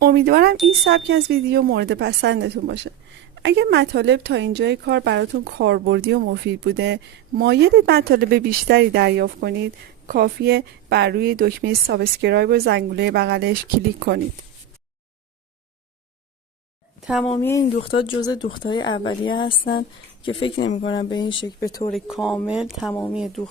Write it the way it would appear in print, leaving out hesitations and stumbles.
امیدوارم این سبک از ویدیو مورد پسندتون باشه. اگه مطالب تا اینجای کار براتون کاربردی و مفید بوده، مایلید مطالب بیشتری دریافت کنید، کافیه بر روی دکمه سابسکرایب و زنگوله بغلش کلیک کنید. تمامی این دوختات جزء دوختای اولیه هستن که فکر نمی کنم به این شکل به طور کامل تمامی دوخت